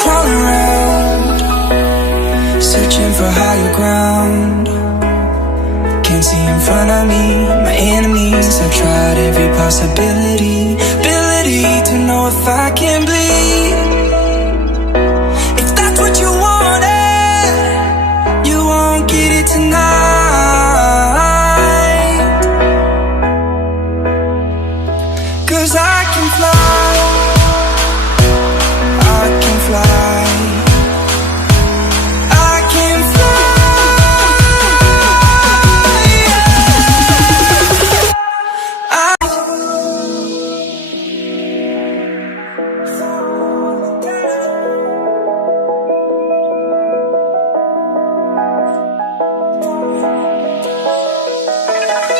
crawling around, searching for higher ground. Can't see in front of me, my enemies. I've tried every possibility, ability to know if I can bleed. If that's what you wanted, you won't get it tonight. 'Cause I can fly, I can fly, I can fly.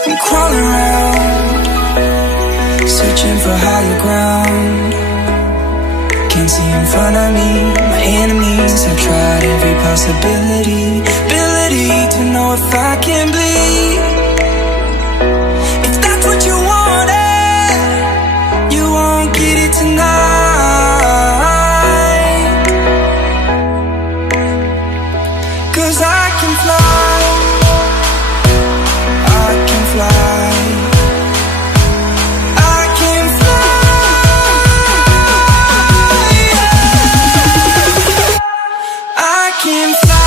I'm crawling around, searching for higher ground. Can't see in front of me, my enemies. I've tried every possibility, ability to know if I can bleed. If that's what you wanted, you won't get it tonight. 'Cause I can fly, I can fly, I can fly, I can fly.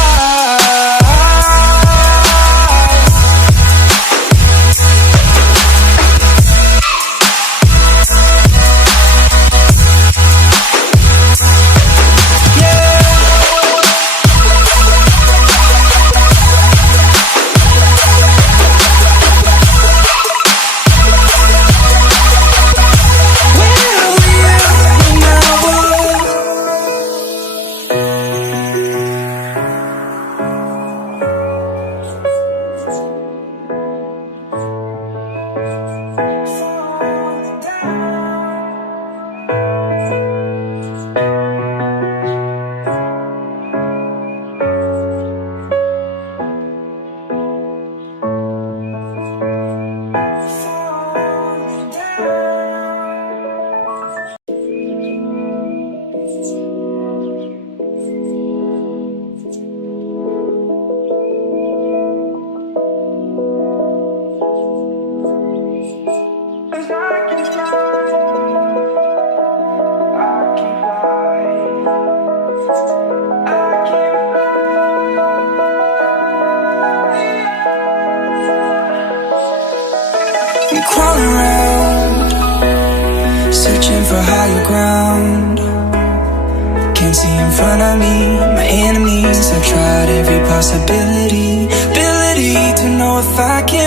I'm crawling around, searching for higher ground. Can't see in front of me, my enemies. I've tried every possibility, ability to know if I can